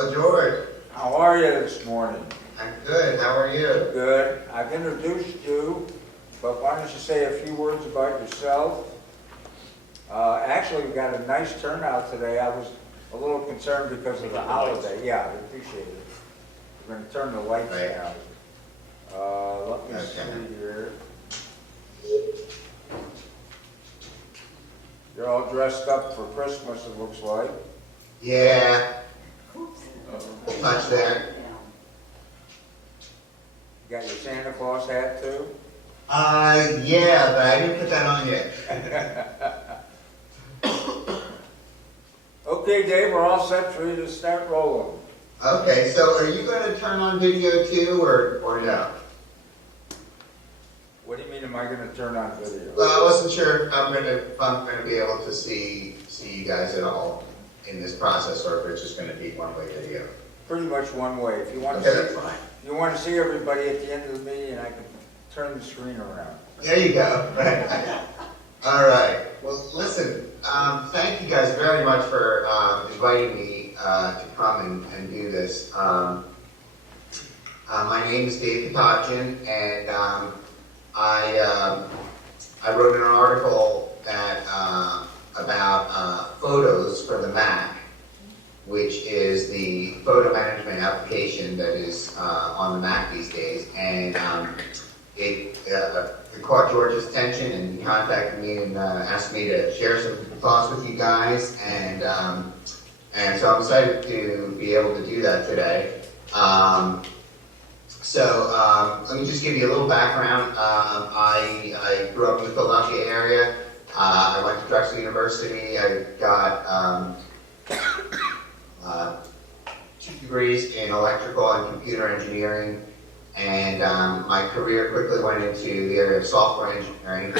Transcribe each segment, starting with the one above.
Hello, George. How are you this morning? I'm good. How are you? Good. I've introduced you, but why don't you say a few words about yourself? Actually, we got a nice turnout today. I was a little concerned because of the holiday. Yeah, I appreciate it. We're going to turn the lights down. Let me see here. You're all dressed up for Christmas, it looks like. Yeah. Much there. You got your Santa Claus hat too? Yeah, but I didn't put that on yet. Okay, Dave, we're all set for you to start rolling. Okay, so are you going to turn on video too, or no? What do you mean, am I going to turn on video? Well, I wasn't sure if I'm going to be able to see you guys at all in this process, or if it's just going to be one-way video. Pretty much one way. If you want to Okay, that's fine. if you want to see everybody at the end of the meeting, I can turn the screen around. There you go. All right. Well, listen, thank you guys very much for inviting me to come and do this. My name is Dave Kitabjian, and I wrote an article that about photos for the Mac, which is the photo management application that is on the Mac these days, and it caught George's attention, and he contacted me and asked me to share some thoughts with you guys, and so I'm excited to be able to do that today. Let me just give you a little background. I grew up in the Philadelphia area. I went to Drexel University. I got 2 degrees in electrical and computer engineering, and my career quickly went into the area of software engineering,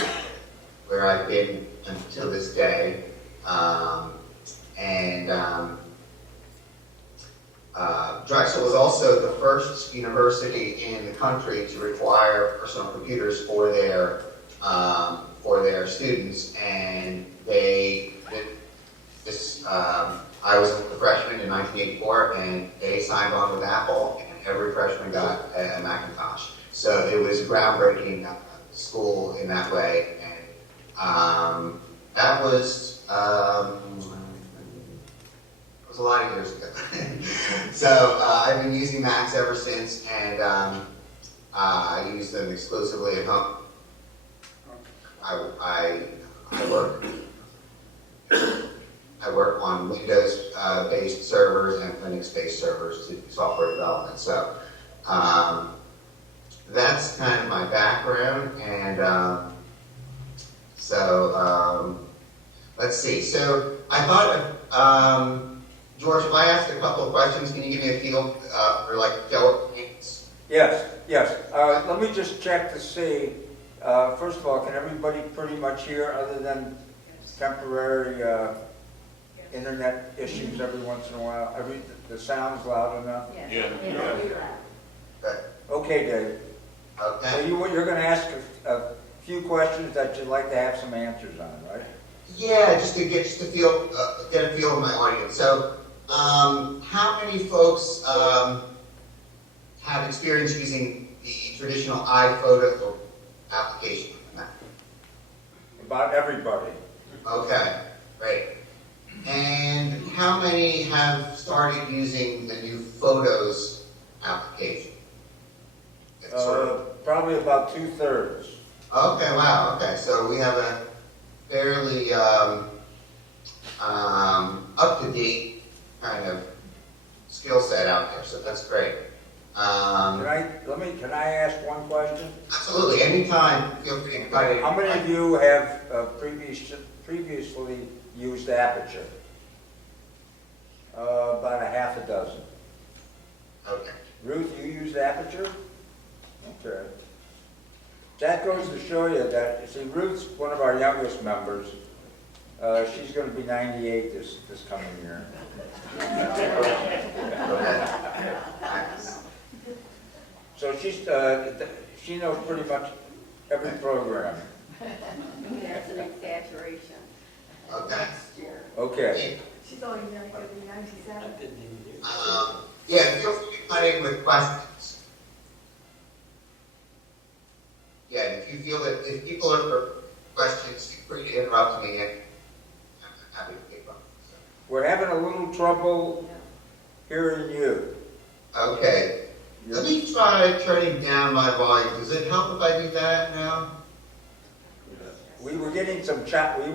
where I've been until this day. Drexel was also the first university in the country to require personal computers for their students, and I was a freshman in 1984, and they signed on with Apple, and every freshman got a Macintosh. So it was a groundbreaking school in that way, and that was a lot of years ago. So I've been using Macs ever since, and I use them exclusively at home. I work on Windows-based servers and Linux-based servers to do software development. So that's kind of my background, and let's see. So I thought, George, if I asked a couple of questions, can you give me a feel for like points? Yes. Let me just check to see. First of all, can everybody pretty much hear, other than temporary internet issues every once in a while? The sound's loud enough? Yeah. Okay, Dave. Okay. So you're going to ask a few questions that you'd like to have some answers on, right? Yeah, just to get a feel of my audience. So, how many folks have experience using the traditional iPhoto application? About everybody. Okay, great. And how many have started using the new Photos application? Probably about 2/3. Okay, wow. Okay, so we have a fairly up-to-date kind of skill set out there, so that's great. Can I ask one question? Absolutely, anytime. Feel free to invite. How many of you have previously used Aperture? About a half a dozen. Okay. Ruth, you used Aperture? Okay. That goes to show you that, see, Ruth's one of our youngest members. She's going to be 98 this coming year. So she knows pretty much every program. That's an exaggeration. Okay. Okay. She's only like gonna be 97. Yeah, feel free to cut in with questions. Yeah, if you feel that, if people are for questions, feel free to interrupt me and I'm happy to take them. So. We're having a little trouble hearing you. Okay. Let me try turning down my volume. Does it help if I do that now? We were getting some we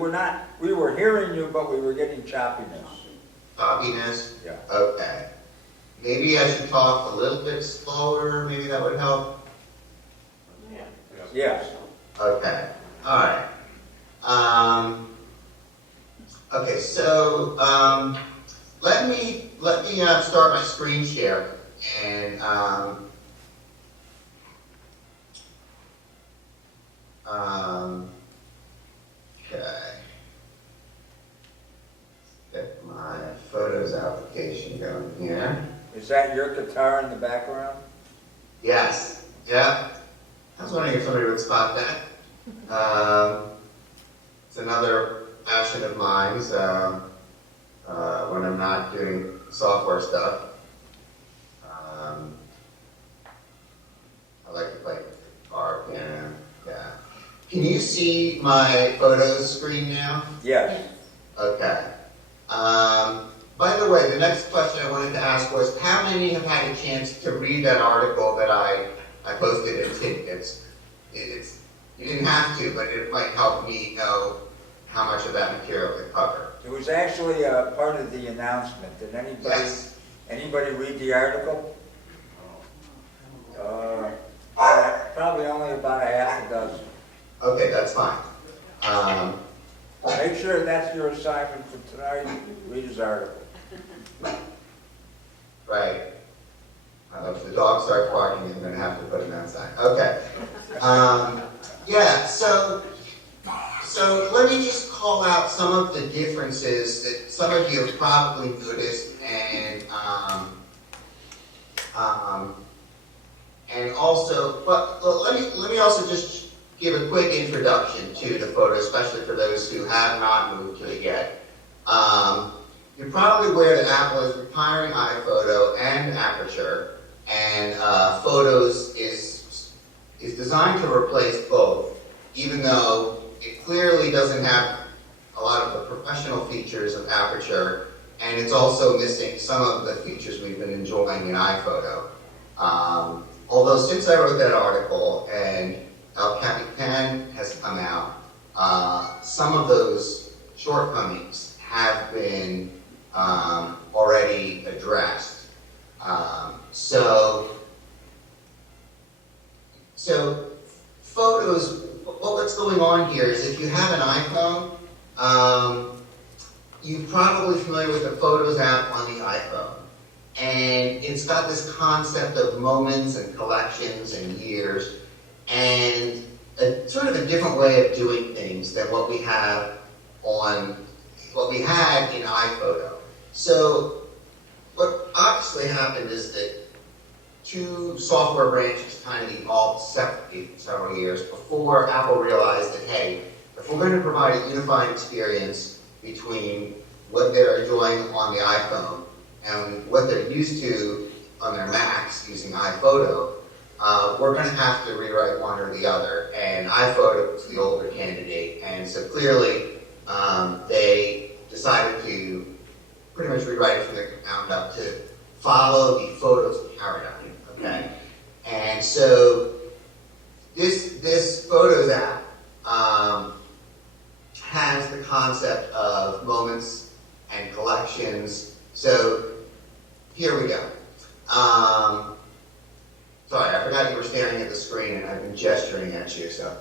were hearing you, but we were getting choppiness. Choppiness? Yeah. Okay. Maybe I should talk a little bit slower. Maybe that would help. Yes. Okay. All right. Okay. So let me start my screen share and okay. Get my photos application going here. Is that your guitar in the background? Yes. Yeah. I was wondering if somebody would spot that. It's another passion of mine when I'm not doing software stuff. I like to play guitar, piano. Yeah. Can you see my photos screen now? Yes. Okay. By the way, the next question I wanted to ask was, how many have had a chance to read that article that I posted in Tidbits? You didn't have to, but it might help me know how much of that material to cover. It was actually part of the announcement. Did anybody read the article? Probably only about a half a dozen. Okay, that's fine. Make sure that's your assignment for tonight. Read his article. Right. If the dog starts barking, I'm going to have to put him outside. Okay. Yeah, so let me just call out some of the differences that some of you have probably noticed, and also, but let me also just give a quick introduction to the photo, especially for those who have not moved to it yet. You're probably aware that Apple is retiring iPhoto and Aperture, and Photos is designed to replace both, even though it clearly doesn't have a lot of the professional features of Aperture, and it's also missing some of the features we've been enjoying in iPhoto. Although since I wrote that article and El Capitan has come out, some of those shortcomings have been already addressed. So Photos, what's going on here is if you have an iPhone, you're probably familiar with the Photos app on the iPhone. And it's got this concept of moments and collections and years, and a sort of a different way of doing things than what we had in iPhoto. So what obviously happened is that two software branches kind of evolved separately for several years before Apple realized that, hey, if we're going to provide a unified experience between what they're enjoying on the iPhone and what they're used to on their Macs using iPhoto, we're going to have to rewrite one or the other. And iPhoto was the older candidate, and so clearly they decided to pretty much rewrite it from the ground up to follow the Photos paradigm. Okay, and so this Photos app has the concept of moments and collections. So here we go. Sorry, I forgot you were staring at the screen and I've been gesturing at you. So,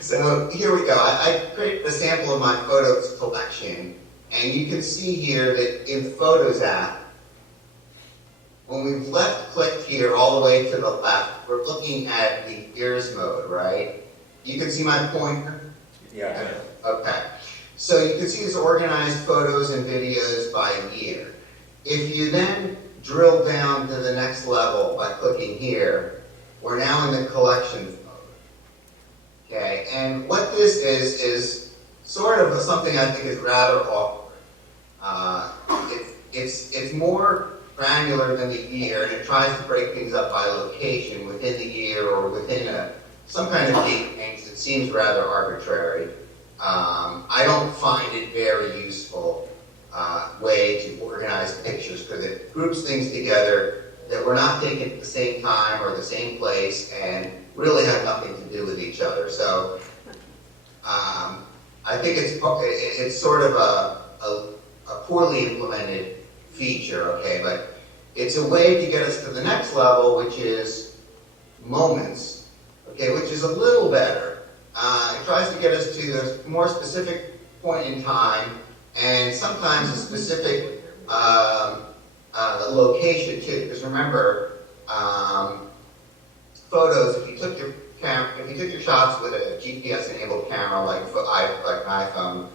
so here we go. I created a sample of my photos collection, and you can see here that in the Photos app, when we've left-clicked here all the way to the left, we're looking at the years mode, right? You can see my pointer? Yeah. Okay. So you can see it's organized photos and videos by year. If you then drill down to the next level by clicking here, we're now in the collections mode. Okay, and what this is sort of something I think is rather awkward. It's more granular than the year, and it tries to break things up by location within the year or within some kind of date range that seems rather arbitrary. I don't find it very useful way to organize pictures because it groups things together that we're not taken at the same time or the same place and really have nothing to do with each other. So I think it's sort of a poorly implemented feature, okay, but it's a way to get us to the next level, which is moments, okay, which is a little better. It tries to get us to a more specific point in time and sometimes a specific location too. Because remember, photos. If you took your shots with a GPS-enabled camera like an iPhone,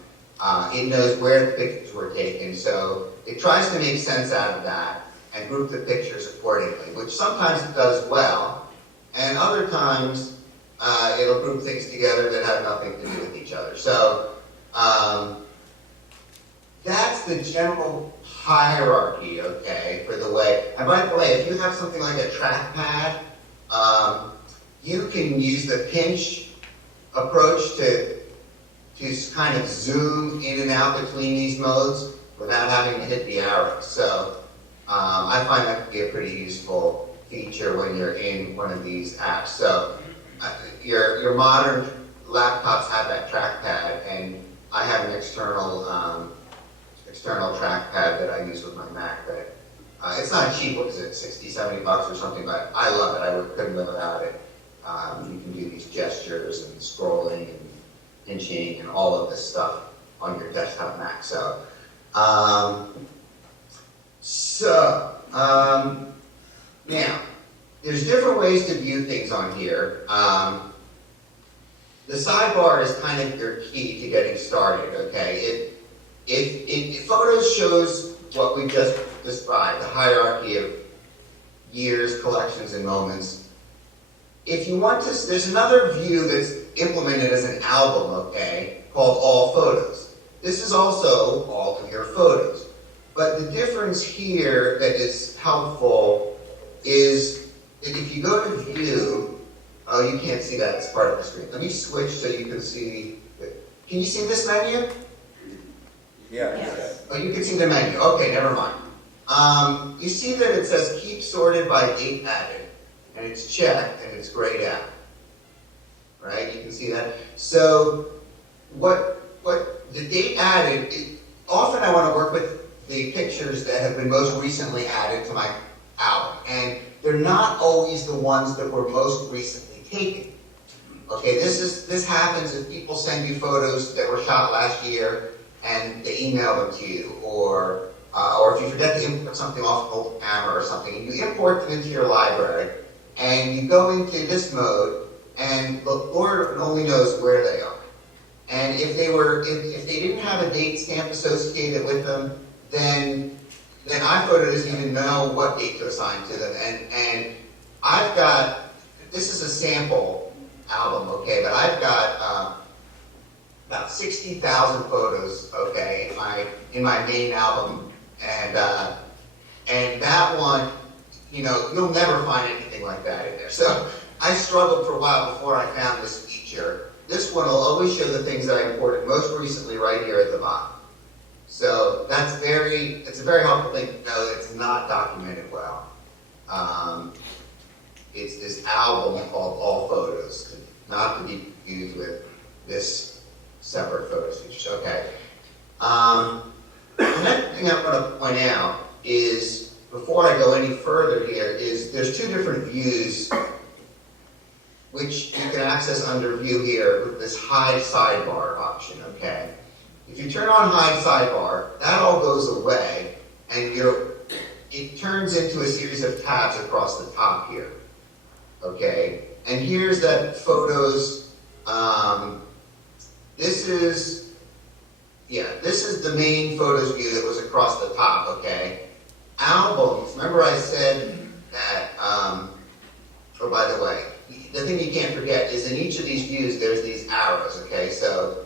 it knows where the pictures were taken. So it tries to make sense out of that and group the pictures accordingly, which sometimes it does well, and other times it'll group things together that have nothing to do with each other. So that's the general hierarchy, okay, for the way. And by the way, if you have something like a trackpad, you can use the pinch approach to kind of zoom in and out between these modes without having to hit the arrows. So I find that to be a pretty useful feature when you're in one of these apps. So your modern laptops have that trackpad, and I have an external trackpad that I use with my Mac. But it's not cheap. What is it, 60, 70 bucks or something? But I love it. Couldn't live without it. You can do these gestures and scrolling and pinching and all of this stuff on your desktop Mac. So, now, there's different ways to view things on here. The sidebar is kind of your key to getting started, okay? If Photos shows what we just described, the hierarchy of years, collections, and moments. If you want to, there's another view that's implemented as an album, okay, called All Photos. This is also all of your photos. But the difference here that is helpful is that if you go to View, oh, you can't see that, it's part of the screen. Let me switch so you can see. Can you see this menu? Yes. Oh, you can see the menu. Okay, never mind. You see that it says Keep Sorted by Date Added. And it's checked and it's grayed out, right? You can see that. So what the date added, often I want to work with the pictures that have been most recently added to my album. And they're not always the ones that were most recently taken. Okay, this happens if people send you photos that were shot last year and they email them to you, or if you forget to import something off an old camera or something, and you import them into your library, and you go into this mode, and the Lord only knows where they are. And if they didn't have a date stamp associated with them, then iPhoto doesn't even know what date to assign to them. And I've got, this is a sample album, okay, but I've got about 60,000 photos, okay, in my main album, and that one, you know, you'll never find anything like that in there. So I struggled for a while before I found this feature. This one will always show the things that I imported most recently right here at the bottom. So it's a very helpful thing to know that it's not documented well. It's this album called All Photos, not to be confused with this separate photos feature. Okay. The next thing I want to point out is, before I go any further here, is there's two different views which you can access under View here with this Hide Sidebar option, okay? If you turn on Hide Sidebar, that all goes away, and it turns into a series of tabs across the top here, okay? And here's that Photos, this is the main Photos view that was across the top, okay? Albums, remember I said that, oh, by the way, the thing you can't forget is in each of these views there's these arrows, okay? So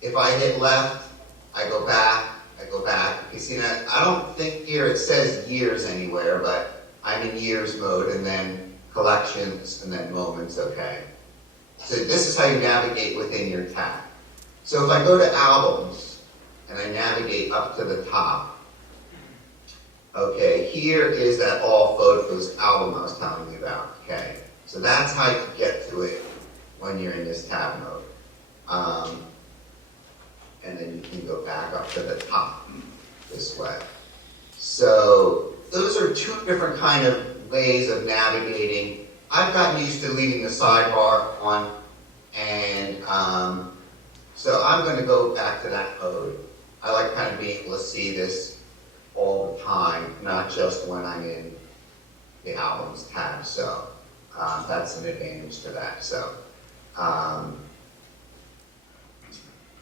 if I hit left, I go back, I go back. You see that? I don't think here it says years anywhere, but I'm in years mode, and then collections, and then moments, okay. So this is how you navigate within your tab. So if I go to albums, and I navigate up to the top, okay, here is that all photos album I was telling you about, okay. So that's how you get to it when you're in this tab mode. And then you can go back up to the top this way. So those are two different kind of ways of navigating. I've gotten used to leaving the sidebar on, and so I'm going to go back to that mode. I like kind of being able to see this all the time, not just when I'm in the albums tab. So that's an advantage to that.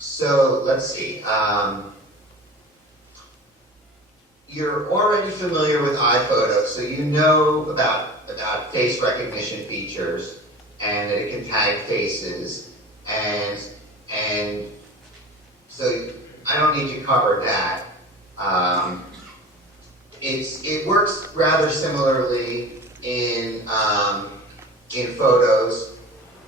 So let's see. You're already familiar with iPhoto, so you know about face recognition features, and that it can tag faces, and so I don't need to cover that. It works rather similarly in photos.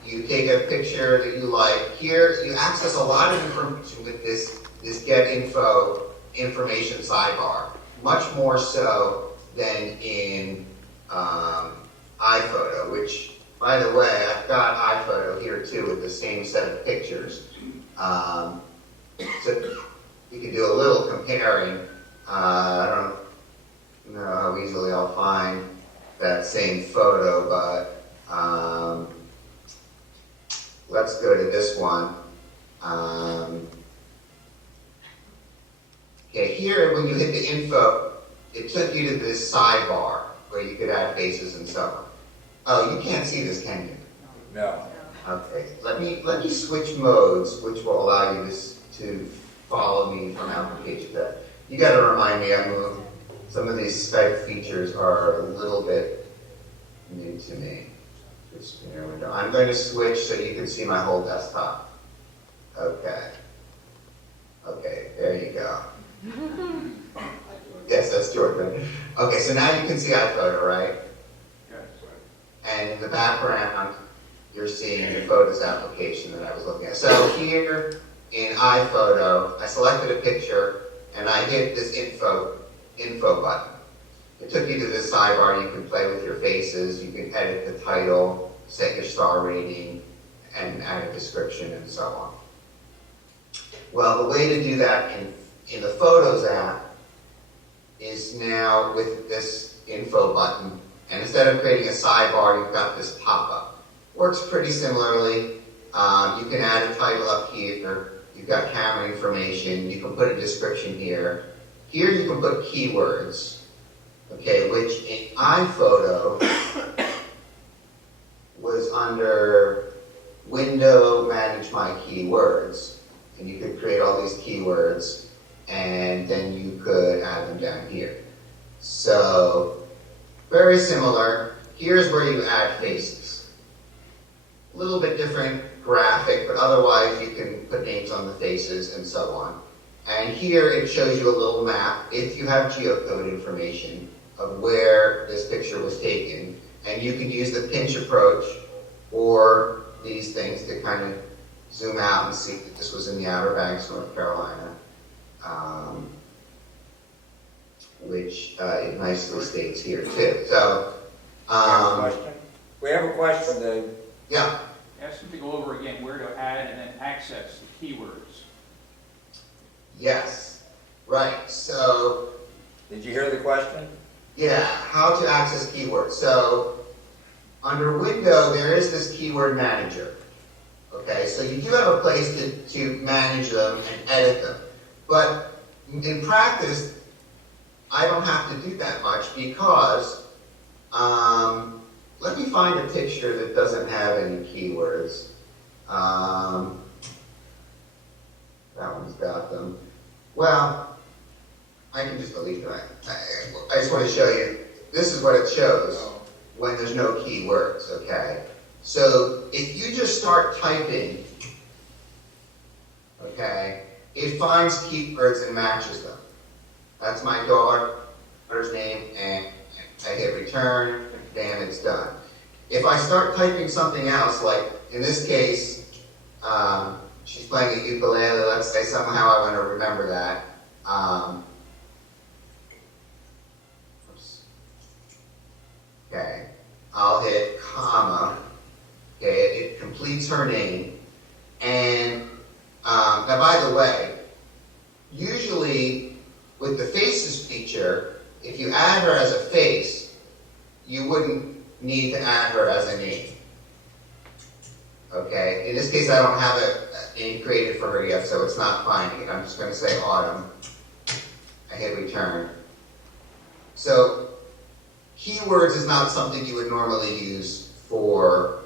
You take a picture that you like. Here, you access a lot of information with this Get Info information sidebar, much more so than in iPhoto, which, by the way, I've got iPhoto here too with the same set of pictures. So you can do a little comparing. I don't know how easily I'll find that same photo, but let's go to this one. Okay, here when you hit the info, it took you to this sidebar where you could add faces and so on. Oh, you can't see this, can you? No. Okay, let me switch modes, which will allow you to follow me from application to. You got to remind me, some of these Skype features are a little bit new to me. Window. I'm going to switch so you can see my whole desktop. Okay. Okay, there you go. Yes, that's Jordan. Okay, so now you can see iPhoto, right? Yes. And in the background, you're seeing the Photos application that I was looking at. So here in iPhoto, I selected a picture and I hit this info button. It took you to this sidebar. You can play with your faces, you can edit the title, set your star rating, and add a description and so on. Well, the way to do that in the Photos app is now with this info button, and instead of creating a sidebar, you've got this pop-up. Works pretty similarly. You can add a title up here. You've got camera information. You can put a description here. Here you can put keywords, okay, which in iPhoto was under Window, Manage My Keywords, and you could create all these keywords, and then you could add them down here. So, very similar. Here's where you add faces. A little bit different graphic, but otherwise you can put names on the faces and so on. And here it shows you a little map, if you have geocode information, of where this picture was taken. And you can use the pinch approach or these things to kind of zoom out and see that this was in the Outer Banks, North Carolina, which it nicely states here too. So, We have a question, Dave. yeah. Ask them to go over again where to add and then access the keywords. Yes, right. So, Did you hear the question? yeah, how to access keywords. So, under Window, there is this keyword manager. Okay, so you do have a place to manage them and edit them. But in practice, I don't have to do that much because, let me find a picture that doesn't have any keywords. That one's got them. Well, I can just delete that. I just want to show you. This is what it shows when there's no keywords, okay? So if you just start typing, okay, it finds keywords and matches them. That's my daughter's name, and I hit return, bam, it's done. If I start typing something else, like in this case, she's playing a ukulele, let's say somehow I want to remember that. Oops. Okay, I'll hit comma. Okay, it completes her name. And now, by the way, usually with the faces feature, if you add her as a face, you wouldn't need to add her as a name. Okay, in this case, I don't have a name created for her yet, so it's not finding it. I'm just going to say Autumn. I hit return. So, keywords is not something you would normally use for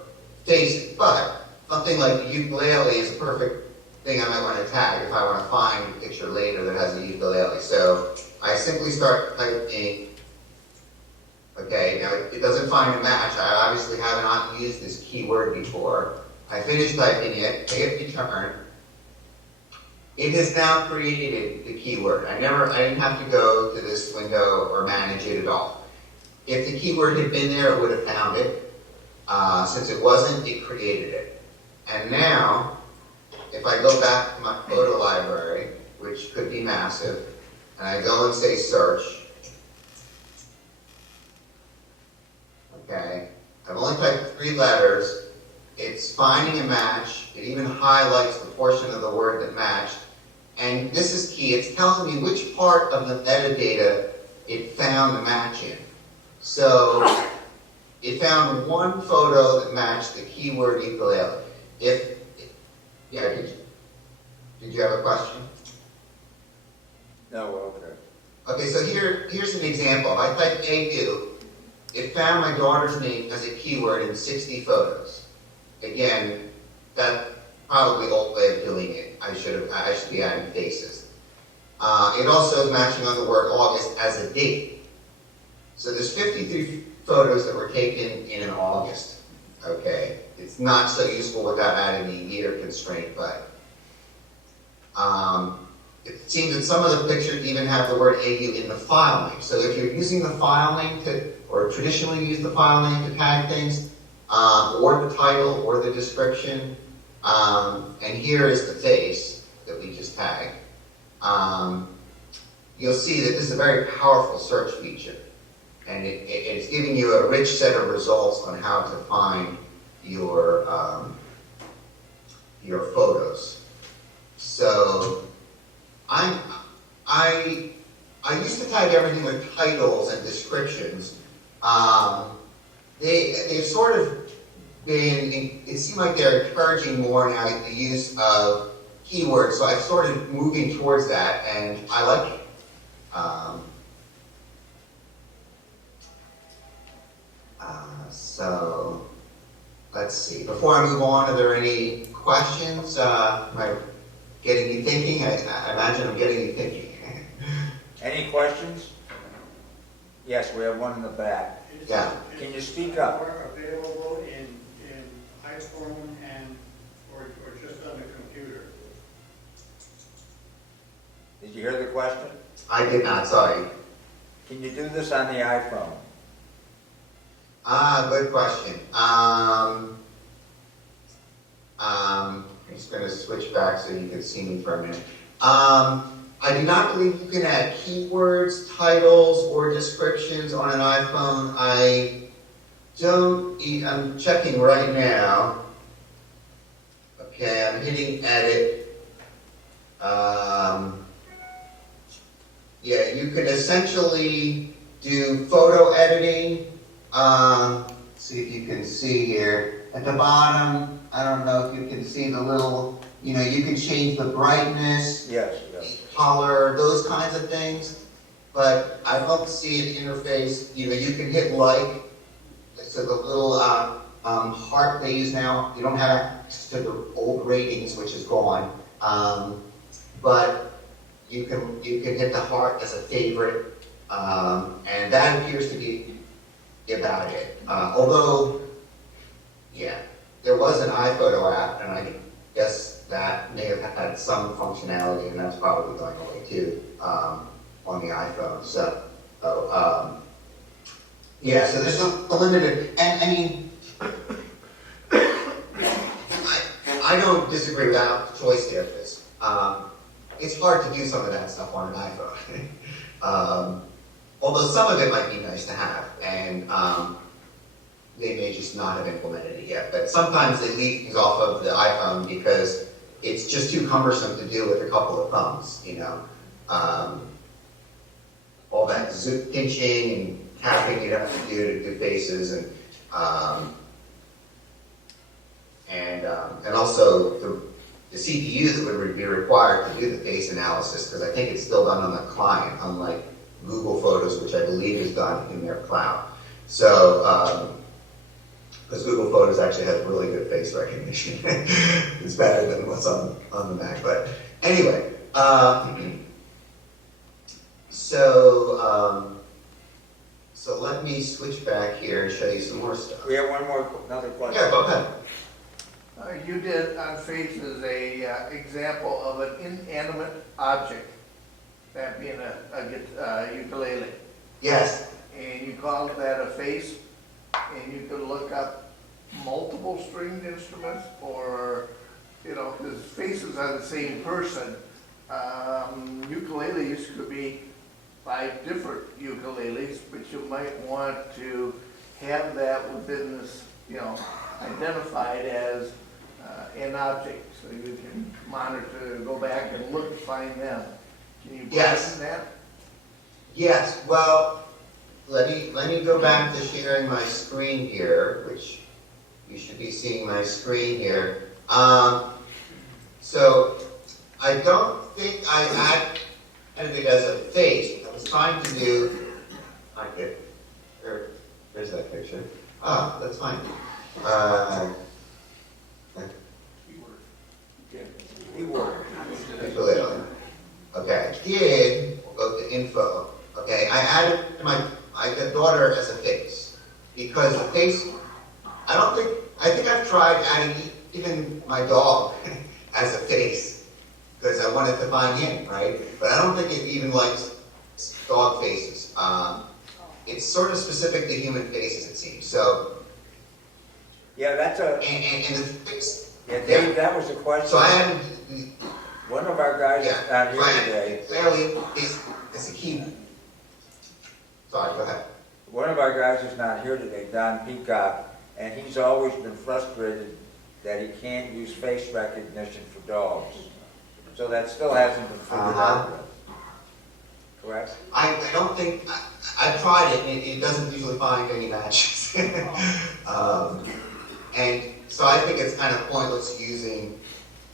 faces, but something like the ukulele is a perfect thing I might want to tag if I want to find a picture later that has a ukulele. So I simply start typing. Okay, now it doesn't find a match. I obviously have not used this keyword before. I finish typing it, I hit return. It has now created the keyword. I didn't have to go to this window or manage it at all. If the keyword had been there, it would have found it. Since it wasn't, it created it. And now, if I go back to my photo library, which could be massive, and I go and say search, okay, I've only typed 3 letters, it's finding a match, it even highlights the portion of the word that matched, and this is key, it's telling me which part of the metadata it found the match in. So, it found one photo that matched the keyword ukulele. Did you have a question? No, okay. Okay, so here's an example. I typed AU. It found my daughter's name as a keyword in 60 photos. Again, that's probably the old way of doing it. I should be adding faces. It also is matching on the word August as a date. So there's 53 photos that were taken in August. Okay, it's not so useful without adding the year constraint, but it seems that some of the pictures even have the word AU in the file name. So if you're using the file name or traditionally use the file name to tag things, or the title or the description, and here is the face that we just tagged, you'll see that this is a very powerful search feature. And it's giving you a rich set of results on how to find your photos. So I used to tag everything with titles and descriptions. They've sort of been, it seemed like they're encouraging more now the use of keywords, so I've started moving towards that, and I like it. So, let's see. Before I move on, are there any questions? Am I getting you thinking? I imagine I'm getting you thinking. Any questions? Yes, we have one in the back. Yeah. Can you speak up? Are available in iPhone or just on the computer? Did you hear the question? I did not, sorry. Can you do this on the iPhone? Good question. I'm just going to switch back so you can see me for a minute. I do not believe you can add keywords, titles, or descriptions on an iPhone. I'm checking right now. Okay, I'm hitting edit. Yeah, you can essentially do photo editing. See if you can see here. At the bottom, I don't know if you can see the little, you can change the brightness, Yes. color, those kinds of things. But I don't see an interface. You can hit like, so the little heart they use now, you don't have access to the old ratings, which is gone. But you can hit the heart as a favorite, and that appears to be about it. Although, yeah, there was an iPhoto app, and I guess that may have had some functionality, and that's probably going away too, on the iPhone. So, yeah, so there's a limited, and I mean, I don't disagree without choice therapists. It's hard to do some of that stuff on an iPhone. Although some of it might be nice to have, and they may just not have implemented it yet. But sometimes they leave things off of the iPhone because it's just too cumbersome to do with a couple of thumbs, you know. All that pinching and tapping you'd have to do faces, and also the CPU that would be required to do the face analysis, because I think it's still done on the client, unlike Google Photos, which I believe is done in their cloud. So, because Google Photos actually has really good face recognition. It's better than what's on the Mac. But anyway, so let me switch back here and show you some more stuff. We have another question. Yeah, go ahead. You did on Faces a example of an inanimate object, that being a ukulele. Yes. And you called that a face, and you could look up multiple stringed instruments, or, you know, because faces are the same person. Ukuleles could be 5 different ukuleles, but you might want to have that within this, you know, identified as an object, so you can monitor, go back and look to find them. Can you Yes. broaden that? Yes. Well, let me go back to sharing my screen here, which you should be seeing my screen here. So I don't think I added it as a face. I was trying to do. Where's that picture? Ah, that's fine. Ukulele. Okay, I did go to info. Okay, I added my daughter as a face, because the face, I think I've tried adding even my dog as a face, because I wanted to find him, right? But I don't think it even likes dog faces. It's sort of specific to human faces, it seems. So, Yeah, that's a, and the face, yeah, Dave, that was a question. so I added, One of our guys is not here right, today. clearly, it's a key. Sorry, go ahead. One of our guys is not here today, Don Peacock, and he's always been frustrated that he can't use face recognition for dogs. So that still hasn't been figured out yet. Correct? I don't think, I've tried it, and it doesn't usually find any matches. And so I think it's kind of pointless using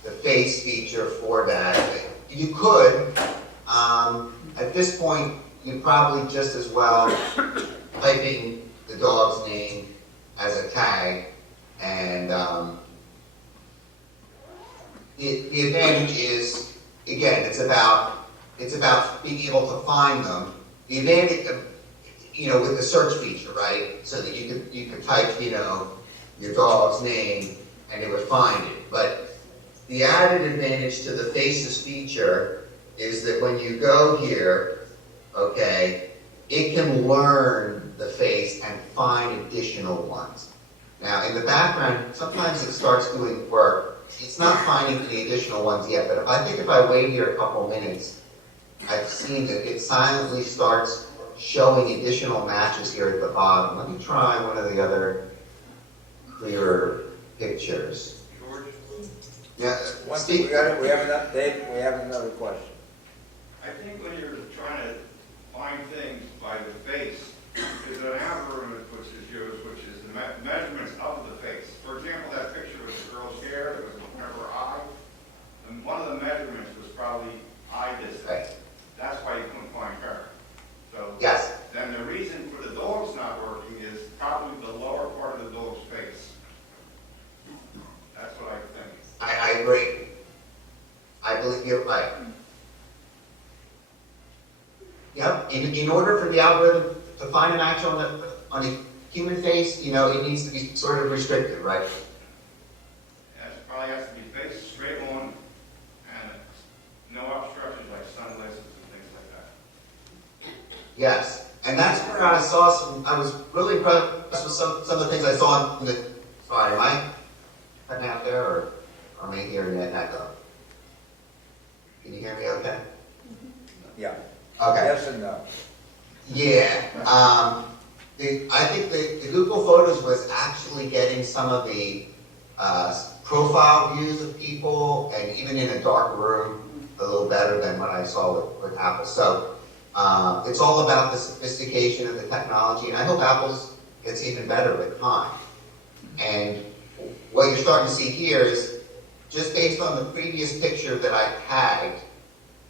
the face feature for that. You could, at this point, you probably just as well type in the dog's name as a tag, and the advantage is, again, it's about being able to find them. The advantage of, with the search feature, right? So that you could type, your dog's name and it would find it. But the added advantage to the faces feature is that when you go here, okay, it can learn the face and find additional ones. Now, in the background, sometimes it starts doing work. It's not finding the additional ones yet, but if I wait here a couple minutes, I've seen that it silently starts showing additional matches here at the bottom. Let me try one of the other clearer pictures. Yeah, Steve. We have another question. I think when you're trying to find things by the face, there's an algorithm which is used, which is the measurements of the face. For example, that picture with the girl's hair, it was one of her eye, and one of the measurements was probably eye distance. Right. That's why you couldn't find her. So Yes. then the reason for the dog's not working is probably the lower part of the dog's face. That's what I think. I agree. I believe you're right. Yep. In order for the algorithm to find a match on a human face, it needs to be sort of restricted, right? It probably has to be face straight on Yes, and that's where I saw I was really impressed with some of the things I saw in the, sorry, am I cutting out there, or am I hearing that echo? Can you hear me okay? Yeah. Okay. Yes and no. Yeah, I think the Google Photos was actually getting some of the profile views of people, and even in a dark room, a little better than what I saw with Apple. So it's all about the sophistication of the technology, and I hope Apple's gets even better with time. And what you're starting to see here is, just based on the previous picture that I tagged,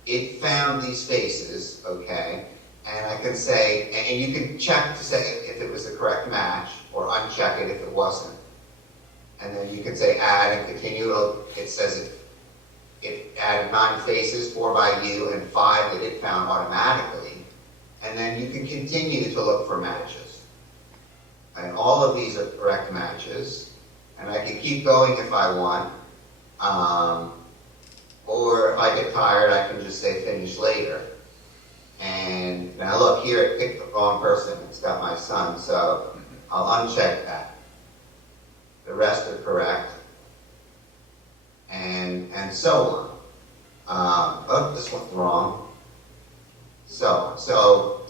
it found these faces, okay? And I can say, and you can check to say if it was the correct match, or uncheck it if it wasn't. And then you can say add and continue. It says it added 9 faces, 4 by you, and 5 that it found automatically. And then you can continue to look for matches. And all of these are correct matches. And I can keep going if I want. Or if I get tired, I can just say finish later. And now look, here it picked the wrong person. It's got my son, so I'll uncheck that. The rest are correct. And so on. Oh, this one's wrong. So on. So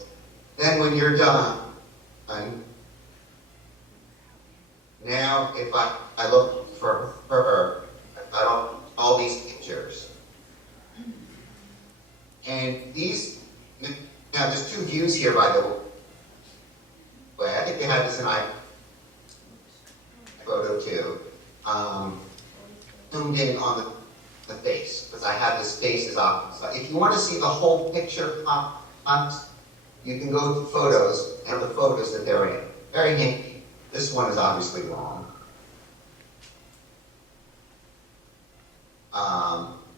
then when you're done, now if I look for her, I don't, all these pictures. And these, now there's 2 views here, by the way. I think they had this in iPhoto too. Zoomed in on the face, because I have this face as option. So if you want to see the whole picture, you can go to photos and the photos that they're in. Very handy. This one is obviously wrong.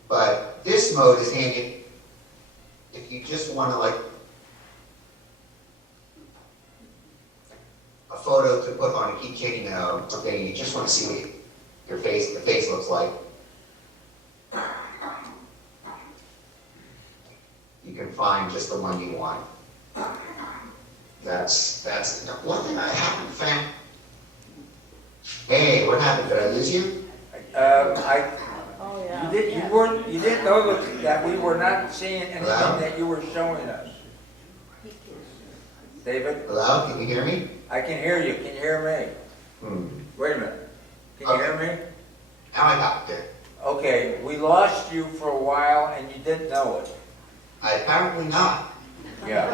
But this mode is handy if you just want to, like, a photo to put on a keychain, you know, something, you just want to see what your face, the face looks like. You can find just the one you want. That's one thing I haven't found. Hey, what happened? Did I lose you? Oh, yeah. You didn't know that we were not seeing anything Hello? that you were showing us. David, Hello? Can you hear me? I can hear you. Can you hear me? Wait a minute. Can you hear me? Now I got it. Okay, we lost you for a while and you didn't know it. Apparently not. Yeah.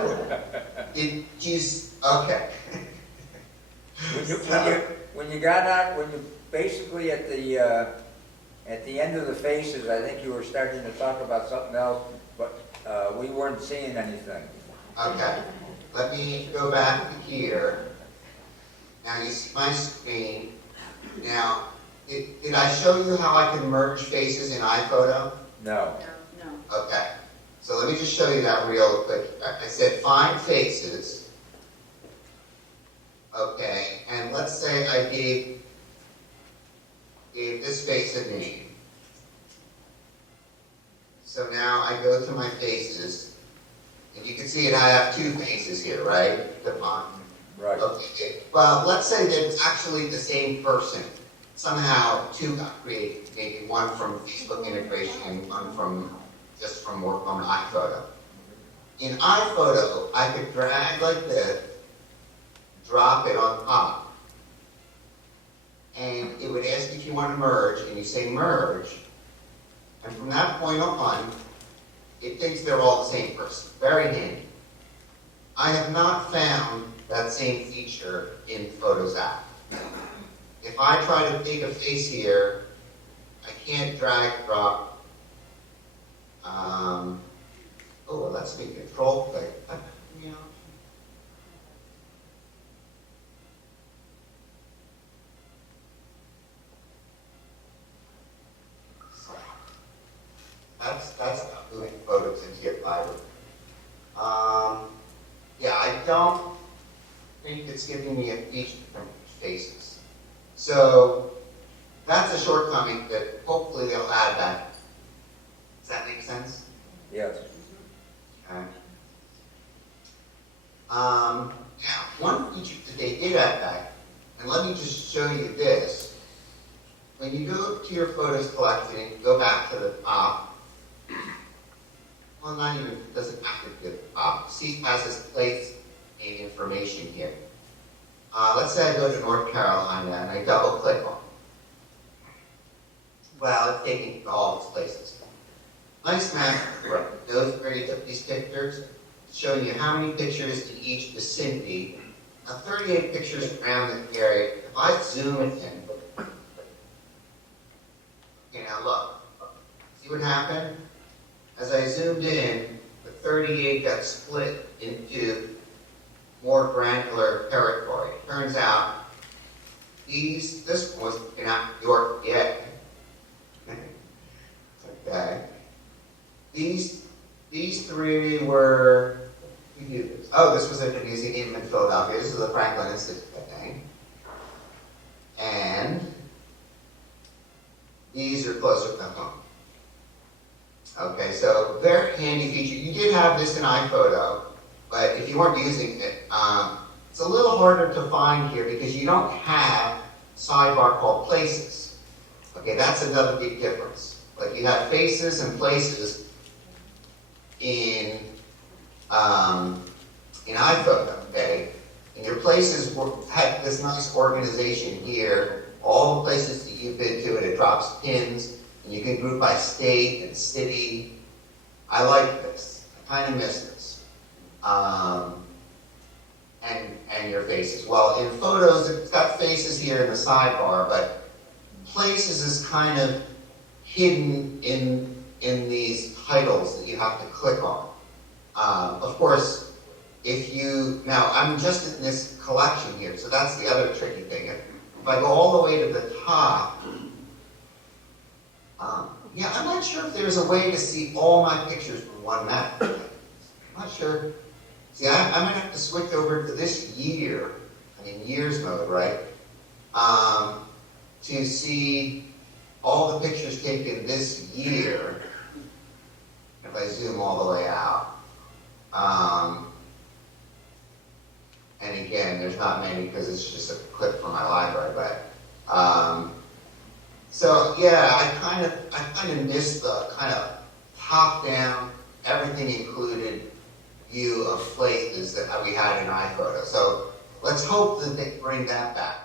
Did you? Okay. When you got out, when you basically at the end of the faces, I think you were starting to talk about something else, but we weren't seeing anything. Okay. Let me go back to here. Now you see my screen. Now, did I show you how I can merge faces in iPhoto? No. No. Okay. So let me just show you that real quick. I said find faces. Okay. And let's say I gave this face a name. So now I go to my faces, and you can see it, I have 2 faces here, right? Defined. Right. Okay. Well, let's say that it's actually the same person. Somehow 2 got created, maybe one from Facebook integration and one from just from work on iPhoto. In iPhoto, I could drag like this, drop it on top, and it would ask if you want to merge, and you say merge, and from that point on, it thinks they're all the same person. Very handy. I have not found that same feature in Photos app. If I try to take a face here, I can't drag, drop. Oh, it lets me control click. Yeah. That's not moving photos into your library. Yeah, I don't think it's giving me a feature from faces. So that's a shortcoming that hopefully they'll add that. Does that make sense? Yes. Okay. Now, one feature that they did add back, and let me just show you this. When you go to your photos collection and go back to the top, well, not even, it doesn't have to be at the top. See, it has this place and information here. Let's say I go to North Carolina and I double click on it. Well, it's taking me to all these places. Nice map, knows where you took these pictures, showing you how many pictures in each vicinity. Now, 38 pictures around the area. If I zoom it in, okay, now look, see what happened? As I zoomed in, the 38 got split into more granular territory. Turns out, this was not New York yet. Okay. These three were, oh, this was at the museum in Philadelphia. This is the Franklin Institute, I think. And these are closer to home. Okay, so very handy feature. You did have this in iPhoto, but if you weren't using it, it's a little harder to find here because you don't have a sidebar called Places. Okay, that's another big difference. Like you have Faces and Places in iPhoto, okay? And your Places had this nice organization here, all the places that you've been to, and it drops pins, and you can group by state and city. I like this. I kind of miss this. And your Faces. Well, in Photos, it's got Faces here in the sidebar, but Places is kind of hidden in these titles that you have to click on. Of course, now I'm just in this collection here, so that's the other tricky thing. If I go all the way to the top, yeah, I'm not sure if there's a way to see all my pictures from one map. I'm not sure. See, I might have to switch over to this year, years mode, right? To see all the pictures taken this year, if I zoom all the way out. And again, there's not many because it's just a clip from my library, but so yeah, I kind of miss the kind of top-down, everything included view of places that we had in iPhoto. So let's hope that they bring that back.